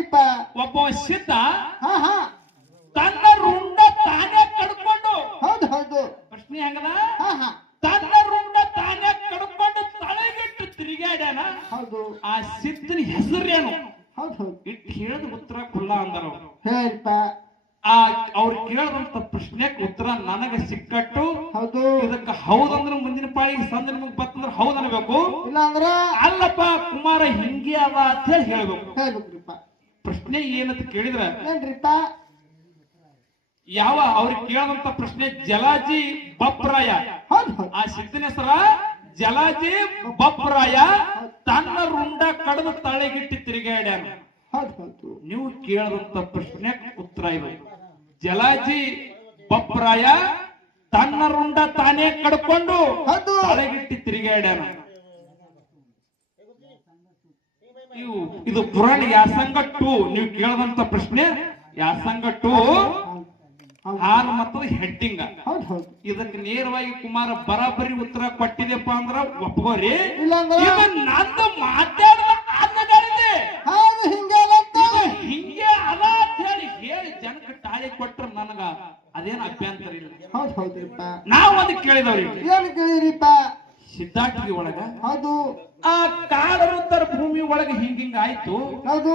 ಏನ್ರಿಪ್ಪ ಒಬ್ಬ ಸಿದ್ಧ ಹಾ ಹಾ ತನ್ನ ರುಂಡ ತಾನೇ ಕಡ್ಕೊಂಡು ಹೌದು ಹೌದು ಪ್ರಶ್ನೆ ಹೆಂಗದ ಹಾ ಹಾ ತನ್ನ ರುಂಡ ತಾನೇ ಕಡ್ಕೊಂಡು ತಲೆಗಿಟ್ಟು ತಿರುಗಾಡ್ಯಾನ ಹೌದು ಆ ಸಿದ್ಧನ ಹೆಸರೇನು ಹೌದು ಹೌದು ಇಟ್ಟು ಹೇಳಿದ ಉತ್ತರ ಕುಲ್ಲ ಅಂದರು ಹೇಳ್ಪ ಆ ಅವ್ರು ಕೇಳದಂತ ಪ್ರಶ್ನೆಗೆ ಉತ್ತರ ನನಗೆ ಸಿಕ್ಕಟ್ಟು ಹೌದು ಇದಕ್ಕೆ ಹೌದಂದ್ರೆ ಮುಂದಿನ ಪಾಳಿಗೆ ಸಂದ ನಿಮಗ್ ಬತ್ತಂದ್ರೆ ಹೌದ್ ಅನ್ಬೇಕು ಇಲ್ಲ ಅಂದ್ರ ಅಲ್ಲಪ್ಪ ಕುಮಾರ ಹಿಂಗೆ ಅವ ಅಂತ ಹೇಳಿ ಹೇಳ್ಬೇಕು ಹೇಳ್ಬೇಕ್ರಿಪ್ಪ ಪ್ರಶ್ನೆ ಏನಂತ ಕೇಳಿದ್ರ ಏನ್ರಿಪ್ಪ ಯಾವ ಅವ್ರಿಗೆ ಕೇಳದಂತ ಪ್ರಶ್ನೆ ಜಲಾಜಿ ಬಪ್ರಾಯ ಹೌದು ಹೌದು ಆ ಸಿದ್ಧನ ಹೆಸರ ಜಲಾಜಿ ಬಪ್ರಾಯ ತನ್ನ ರುಂಡ ಕಡದು ತಲೆಗಿಟ್ಟು ತಿರುಗಾಡ್ಯಾನ ಹೌದು ಹೌದು ನೀವು ಕೇಳದಂತ ಪ್ರಶ್ನೆ ಉತ್ತರ ಇದು ಜಲಾಜಿ ಬಪ್ರಾಯ ತನ್ನ ರುಂಡ ತಾನೇ ಕಡ್ಕೊಂಡು ಹೌದು ತಲೆಗಿಟ್ಟು ತಿರುಗಾಡ್ಯಾನ ಇದು ಪುರಾಣ ಯಾಸಂಗ 2 ನೀವು ಕೇಳದಂತ ಪ್ರಶ್ನೆ ಯಾಸಂಗ 2 ಹಾಲು ಮತ್ತು ಹೆಡ್ಡಿಂಗ ಹೌದು ಹೌದು ಇದಕ್ಕೆ ನೇರವಾಗಿ ಕುಮಾರ ಬರಾಬರಿ ಉತ್ತರ ಕೊಟ್ಟಿದೆಪ್ಪ ಅಂದ್ರ ಒಪ್ಕೋರಿ ಇಲ್ಲ ಅಂದ್ರ ಇದು ನಂದು ಮಾತಾಡಿದ ಅನ್ನಗಳಿದೆ ಹೌದು ಹಿಂಗೆ ಹಿಂಗೆ ಅದ ಅಂತ ಹೇಳಿ ಜನಕ್ಕೆ ತಾಳಿ ಕೊಟ್ರ ನನಗ ಅದೇನು ಅಭ್ಯಂತರ ಇಲ್ಲ ಹೌದು ಹೌದ್ರಿಪ್ಪ ನಾವ್ ಒಂದು ಕೇಳಿದವ್ರಿ ಏನ್ ಕೇಳಿರಿಪ್ಪ ಸಿದ್ಧಾರ್ಥಿಗೆ ಒಳಗ ಹೌದು ಆ ಕಾಡರುತ್ತರ ಭೂಮಿ ಒಳಗೆ ಹಿಂಗ ಆಯ್ತು ಹೌದು